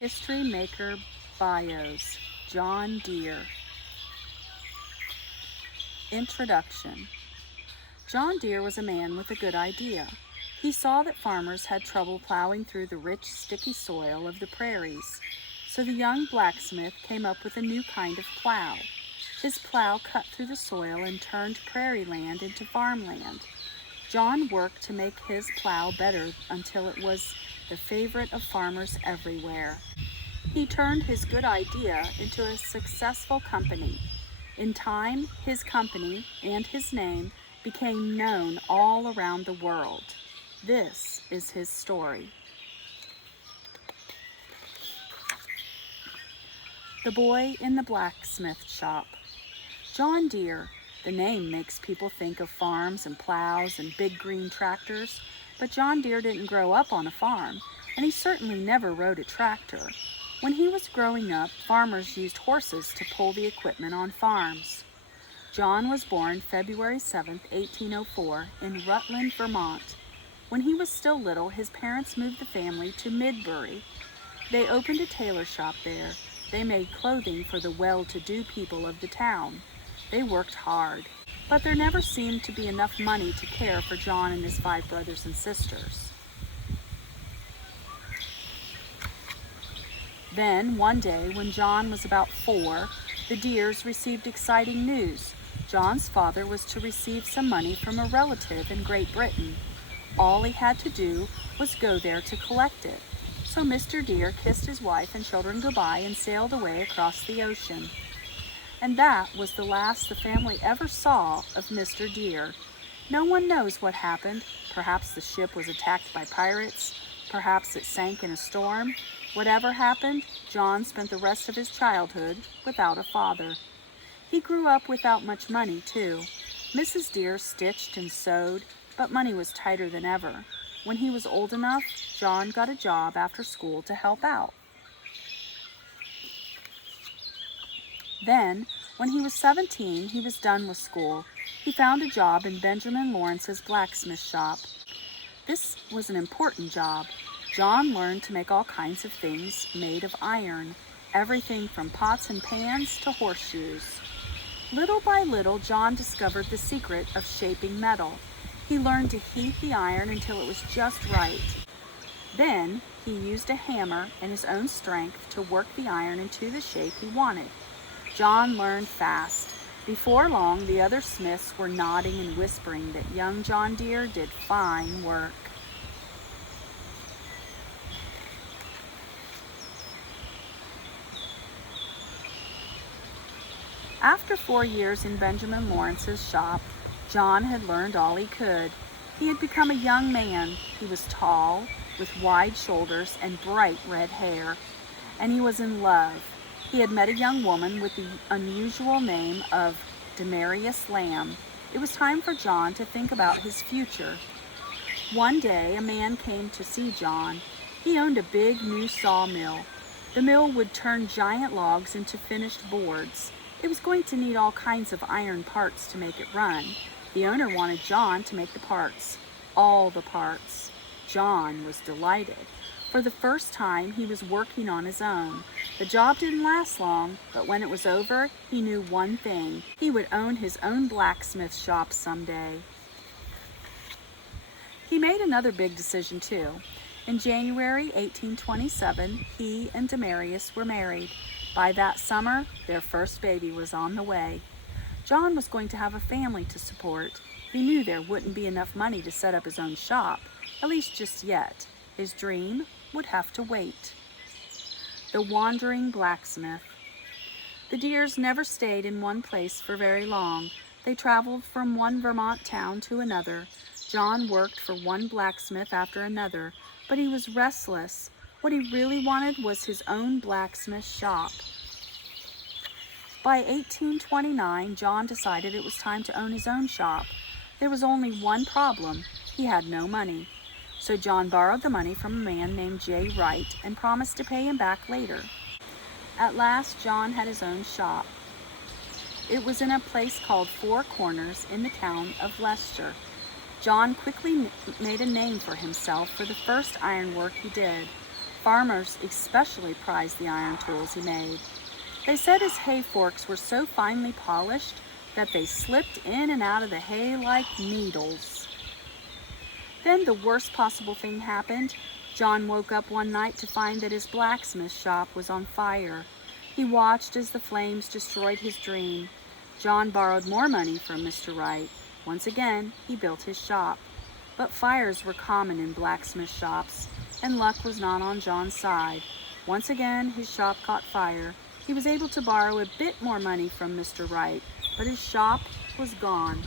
History Maker Bios, John Deere. Introduction. John Deere was a man with a good idea. He saw that farmers had trouble plowing through the rich, sticky soil of the prairies. So the young blacksmith came up with a new kind of plow. His plow cut through the soil and turned prairie land into farmland. John worked to make his plow better until it was the favorite of farmers everywhere. He turned his good idea into a successful company. In time, his company and his name became known all around the world. This is his story. The Boy in the Blacksmith Shop. John Deere. The name makes people think of farms and plows and big green tractors, but John Deere didn't grow up on a farm, and he certainly never rode a tractor. When he was growing up, farmers used horses to pull the equipment on farms. John was born February 7, 1804, in Rutland, Vermont. When he was still little, his parents moved the family to Midbury. They opened a tailor shop there. They made clothing for the well-to-do people of the town. They worked hard, but there never seemed to be enough money to care for John and his 5 brothers and sisters. Then, one day, when John was about 4, the Deeres received exciting news. John's father was to receive some money from a relative in Great Britain. All he had to do was go there to collect it. So Mr. Deere kissed his wife and children goodbye and sailed away across the ocean. And that was the last the family ever saw of Mr. Deere. No one knows what happened. Perhaps the ship was attacked by pirates. Perhaps it sank in a storm. Whatever happened, John spent the rest of his childhood without a father. He grew up without much money, too. Mrs. Deere stitched and sewed, but money was tighter than ever. When he was old enough, John got a job after school to help out. Then, when he was 17, he was done with school. He found a job in Benjamin Lawrence's blacksmith shop. This was an important job. John learned to make all kinds of things made of iron, everything from pots and pans to horseshoes. Little by little, John discovered the secret of shaping metal. He learned to heat the iron until it was just right. Then, he used a hammer and his own strength to work the iron into the shape he wanted. John learned fast. Before long, the other smiths were nodding and whispering that young John Deere did fine work. After 4 years in Benjamin Lawrence's shop, John had learned all he could. He had become a young man. He was tall, with wide shoulders and bright red hair, and he was in love. He had met a young woman with the unusual name of Demarius Lamb. It was time for John to think about his future. One day, a man came to see John. He owned a big new sawmill. The mill would turn giant logs into finished boards. It was going to need all kinds of iron parts to make it run. The owner wanted John to make the parts, all the parts. John was delighted. For the first time, he was working on his own. The job didn't last long, but when it was over, he knew one thing. He would own his own blacksmith shop someday. He made another big decision, too. In January 1827, he and Demarius were married. By that summer, their first baby was on the way. John was going to have a family to support. He knew there wouldn't be enough money to set up his own shop, at least just yet. His dream would have to wait. The Wandering Blacksmith. The Deeres never stayed in one place for very long. They traveled from one Vermont town to another. John worked for one blacksmith after another, but he was restless. What he really wanted was his own blacksmith shop. By 1829, John decided it was time to own his own shop. There was only one problem. He had no money. So John borrowed the money from a man named J. Wright and promised to pay him back later. At last, John had his own shop. It was in a place called Four Corners in the town of Leicester. John quickly made a name for himself for the first ironwork he did. Farmers especially prized the iron tools he made. They said his hay forks were so finely polished that they slipped in and out of the hay like needles. Then the worst possible thing happened. John woke up one night to find that his blacksmith shop was on fire. He watched as the flames destroyed his dream. John borrowed more money from Mr. Wright. Once again, he built his shop. But fires were common in blacksmith shops, and luck was not on John's side. Once again, his shop caught fire. He was able to borrow a bit more money from Mr. Wright, but his shop was gone.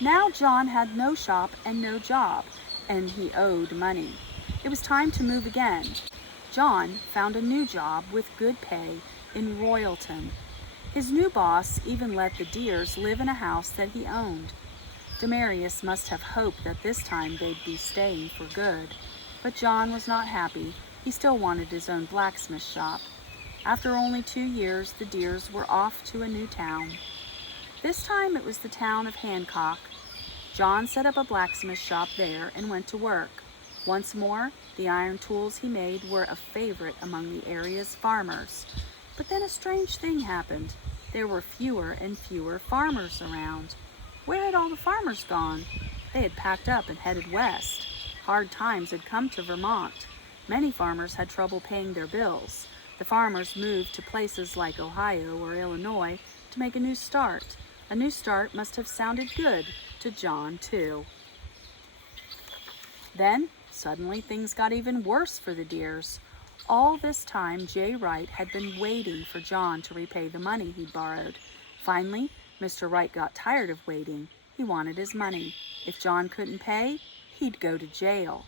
Now John had no shop and no job, and he owed money. It was time to move again. John found a new job with good pay in Royalton. His new boss even let the Deeres live in a house that he owned. Demarius must have hoped that this time they'd be staying for good. But John was not happy. He still wanted his own blacksmith shop. After only 2 years, the Deeres were off to a new town. This time it was the town of Hancock. John set up a blacksmith shop there and went to work. Once more, the iron tools he made were a favorite among the area's farmers. But then a strange thing happened. There were fewer and fewer farmers around. Where had all the farmers gone? They had packed up and headed west. Hard times had come to Vermont. Many farmers had trouble paying their bills. The farmers moved to places like Ohio or Illinois to make a new start. A new start must have sounded good to John, too. Then, suddenly, things got even worse for the Deeres. All this time, J. Wright had been waiting for John to repay the money he'd borrowed. Finally, Mr. Wright got tired of waiting. He wanted his money. If John couldn't pay, he'd go to jail.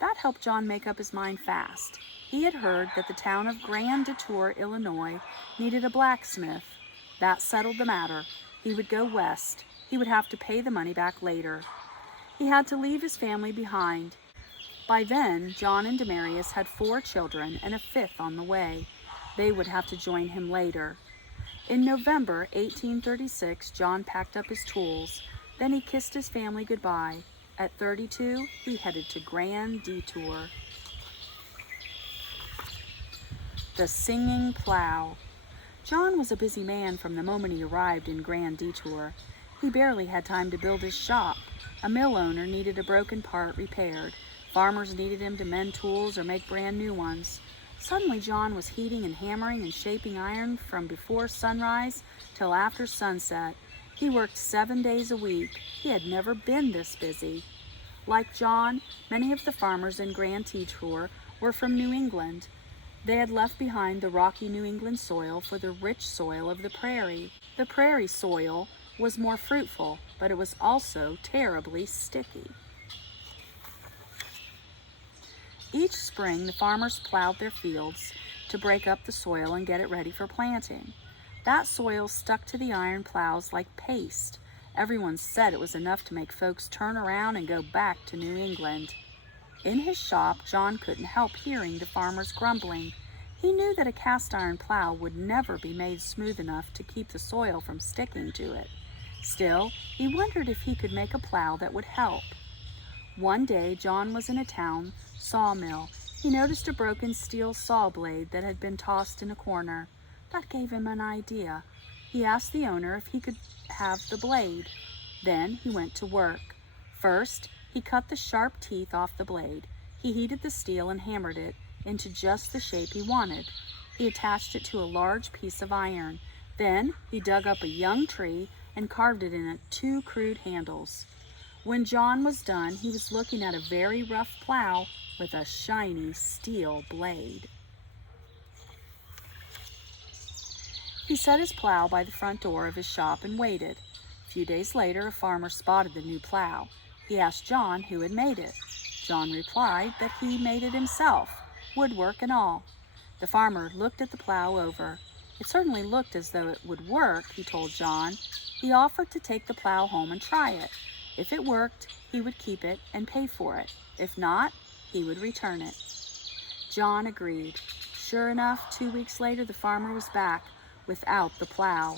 That helped John make up his mind fast. He had heard that the town of Grand Detour, Illinois, needed a blacksmith. That settled the matter. He would go west. He would have to pay the money back later. He had to leave his family behind. By then, John and Demarius had 4 children and a 5th on the way. They would have to join him later. In November 1836, John packed up his tools. Then he kissed his family goodbye. At 32, he headed to Grand Detour. The Singing Plow. John was a busy man from the moment he arrived in Grand Detour. He barely had time to build his shop. A mill owner needed a broken part repaired. Farmers needed him to mend tools or make brand new ones. Suddenly John was heating and hammering and shaping iron from before sunrise till after sunset. He worked 7 days a week. He had never been this busy. Like John, many of the farmers in Grand Detour were from New England. They had left behind the rocky New England soil for the rich soil of the prairie. The prairie soil was more fruitful, but it was also terribly sticky. Each spring, the farmers plowed their fields to break up the soil and get it ready for planting. That soil stuck to the iron plows like paste. Everyone said it was enough to make folks turn around and go back to New England. In his shop, John couldn't help hearing the farmers grumbling. He knew that a cast iron plow would never be made smooth enough to keep the soil from sticking to it. Still, he wondered if he could make a plow that would help. One day, John was in a town sawmill. He noticed a broken steel saw blade that had been tossed in a corner. That gave him an idea. He asked the owner if he could have the blade. Then he went to work. First, he cut the sharp teeth off the blade. He heated the steel and hammered it into just the shape he wanted. He attached it to a large piece of iron. Then he dug up a young tree and carved it in 2 crude handles. When John was done, he was looking at a very rough plow with a shiny steel blade. He set his plow by the front door of his shop and waited. A few days later, a farmer spotted the new plow. He asked John who had made it. John replied that he made it himself, woodwork and all. The farmer looked at the plow over. It certainly looked as though it would work, he told John. He offered to take the plow home and try it. If it worked, he would keep it and pay for it. If not, he would return it. John agreed. Sure enough, 2 weeks later, the farmer was back without the plow.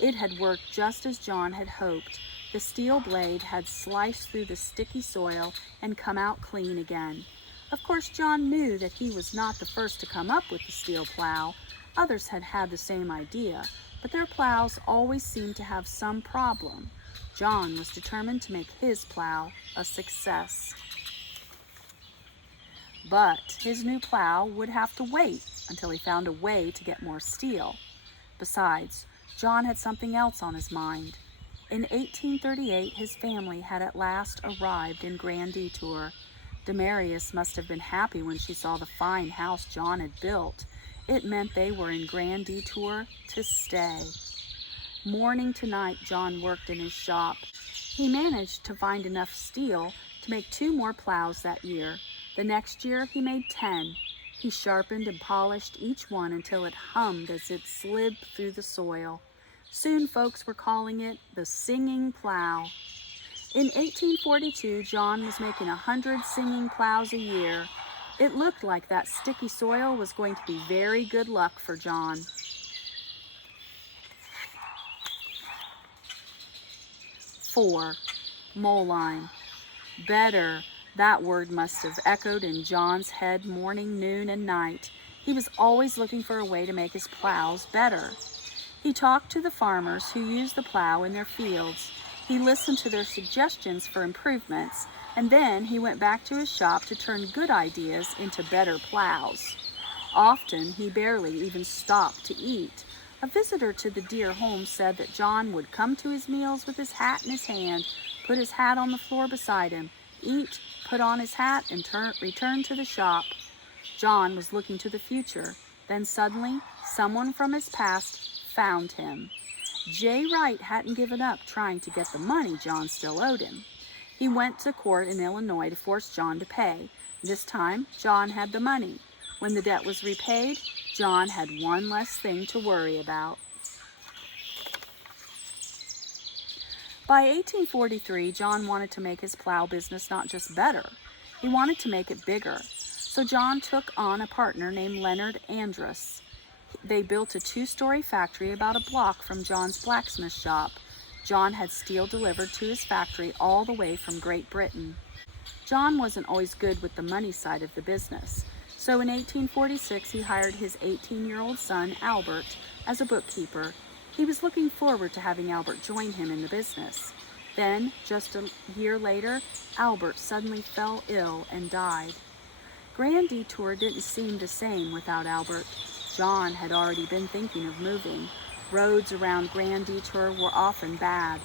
It had worked just as John had hoped. The steel blade had sliced through the sticky soil and come out clean again. Of course, John knew that he was not the first to come up with the steel plow. Others had had the same idea, but their plows always seemed to have some problem. John was determined to make his plow a success. But his new plow would have to wait until he found a way to get more steel. Besides, John had something else on his mind. In 1838, his family had at last arrived in Grand Detour. Demarius must have been happy when she saw the fine house John had built. It meant they were in Grand Detour to stay. Morning to night, John worked in his shop. He managed to find enough steel to make 2 more plows that year. The next year, he made 10. He sharpened and polished each one until it hummed as it slid through the soil. Soon folks were calling it the singing plow. In 1842, John was making 100 singing plows a year. It looked like that sticky soil was going to be very good luck for John. 4. Moline. Better. That word must have echoed in John's head morning, noon, and night. He was always looking for a way to make his plows better. He talked to the farmers who used the plow in their fields. He listened to their suggestions for improvements, and then he went back to his shop to turn good ideas into better plows. Often he barely even stopped to eat. A visitor to the Deere home said that John would come to his meals with his hat in his hand, put his hat on the floor beside him, eat, put on his hat, and return to the shop. John was looking to the future. Then suddenly, someone from his past found him. J. Wright hadn't given up trying to get the money John still owed him. He went to court in Illinois to force John to pay. This time, John had the money. When the debt was repaid, John had one less thing to worry about. By 1843, John wanted to make his plow business not just better, he wanted to make it bigger. So John took on a partner named Leonard Andrus. They built a 2-story factory about a block from John's blacksmith shop. John had steel delivered to his factory all the way from Great Britain. John wasn't always good with the money side of the business. So in 1846, he hired his 18-year-old son, Albert, as a bookkeeper. He was looking forward to having Albert join him in the business. Then, just a year later, Albert suddenly fell ill and died. Grand Detour didn't seem the same without Albert. John had already been thinking of moving. Roads around Grand Detour were often bad.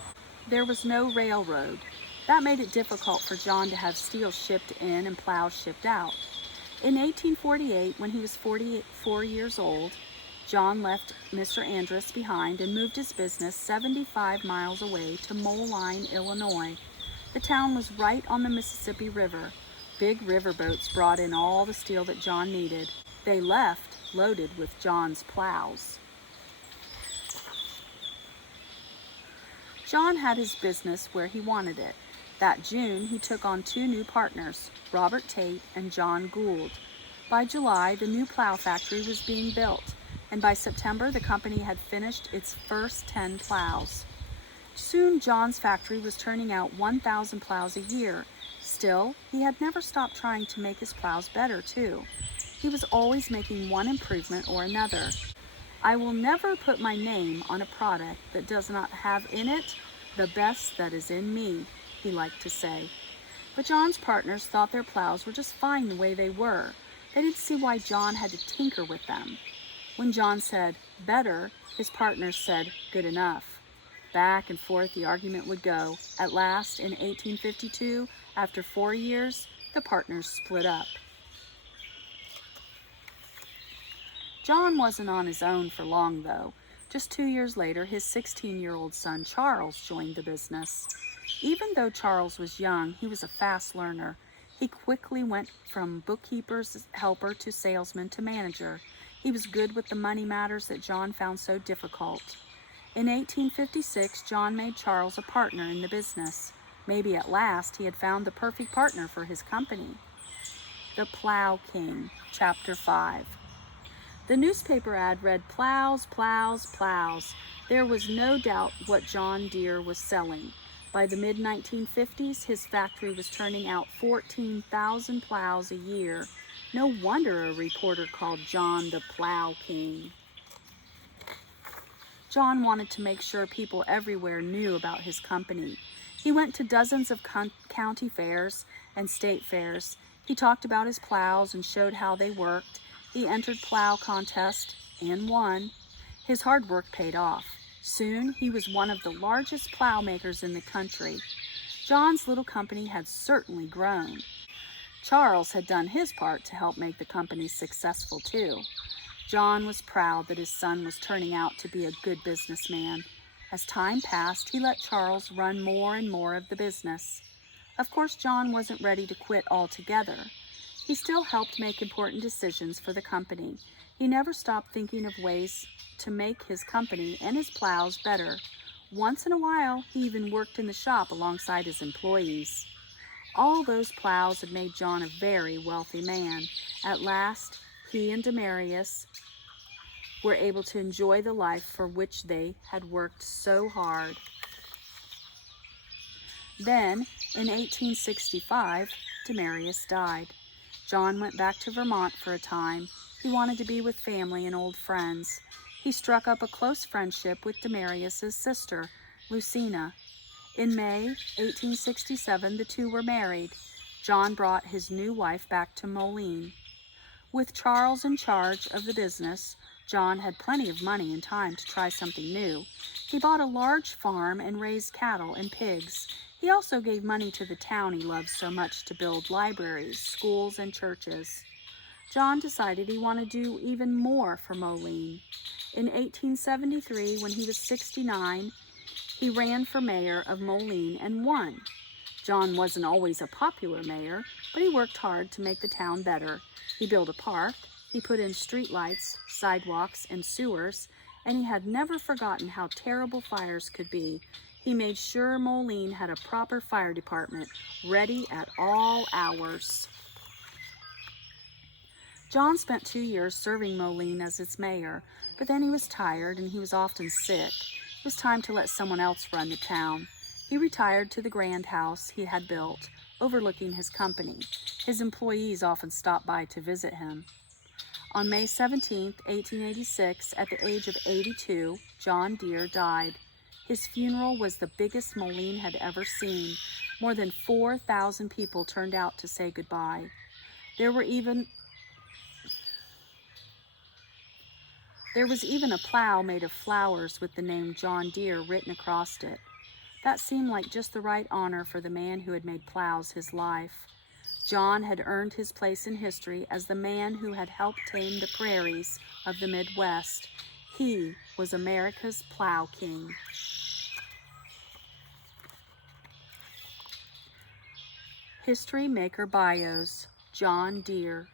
There was no railroad. That made it difficult for John to have steel shipped in and plows shipped out. In 1848, when he was 44 years old, John left Mr. Andrus behind and moved his business 75 miles away to Moline, Illinois. The town was right on the Mississippi River. Big riverboats brought in all the steel that John needed. They left loaded with John's plows. John had his business where he wanted it. That June, he took on 2 new partners, Robert Tate and John Gould. By July, the new plow factory was being built, and by September, the company had finished its first 10 plows. Soon, John's factory was turning out 1,000 plows a year. Still, he had never stopped trying to make his plows better, too. He was always making one improvement or another. I will never put my name on a product that does not have in it the best that is in me, he liked to say. But John's partners thought their plows were just fine the way they were. They didn't see why John had to tinker with them. When John said, better, his partners said, good enough. Back and forth the argument would go. At last, in 1852, after 4 years, the partners split up. John wasn't on his own for long, though. Just 2 years later, his 16-year-old son, Charles, joined the business. Even though Charles was young, he was a fast learner. He quickly went from bookkeeper's helper to salesman to manager. He was good with the money matters that John found so difficult. In 1856, John made Charles a partner in the business. Maybe at last he had found the perfect partner for his company. The Plow King, Chapter 5. The newspaper ad read, plows, plows, plows. There was no doubt what John Deere was selling. By the mid-1950s, his factory was turning out 14,000 plows a year. No wonder a reporter called John the Plow King. John wanted to make sure people everywhere knew about his company. He went to dozens of county fairs and state fairs. He talked about his plows and showed how they worked. He entered plow contests and won. His hard work paid off. Soon, he was one of the largest plow makers in the country. John's little company had certainly grown. Charles had done his part to help make the company successful too. John was proud that his son was turning out to be a good businessman. As time passed, he let Charles run more and more of the business. Of course, John wasn't ready to quit altogether. He still helped make important decisions for the company. He never stopped thinking of ways to make his company and his plows better. Once in a while, he even worked in the shop alongside his employees. All those plows had made John a very wealthy man. At last, he and Demarius were able to enjoy the life for which they had worked so hard. Then, in 1865, Demarius died. John went back to Vermont for a time. He wanted to be with family and old friends. He struck up a close friendship with Demarius' sister, Lucina. In May 1867, the two were married. John brought his new wife back to Moline. With Charles in charge of the business, John had plenty of money and time to try something new. He bought a large farm and raised cattle and pigs. He also gave money to the town he loved so much to build libraries, schools, and churches. John decided he wanted to do even more for Moline. In 1873, when he was 69, he ran for mayor of Moline and won. John wasn't always a popular mayor, but he worked hard to make the town better. He built a park, he put in streetlights, sidewalks, and sewers, and he had never forgotten how terrible fires could be. He made sure Moline had a proper fire department, ready at all hours. John spent 2 years serving Moline as its mayor, but then he was tired and he was often sick. It was time to let someone else run the town. He retired to the grand house he had built, overlooking his company. His employees often stopped by to visit him. On May 17, 1886, at the age of 82, John Deere died. His funeral was the biggest Moline had ever seen. More than 4,000 people turned out to say goodbye. There was even a plow made of flowers with the name John Deere written across it. That seemed like just the right honor for the man who had made plows his life. John had earned his place in history as the man who had helped tame the prairies of the Midwest. He was America's Plow King. History Maker Bios. John Deere.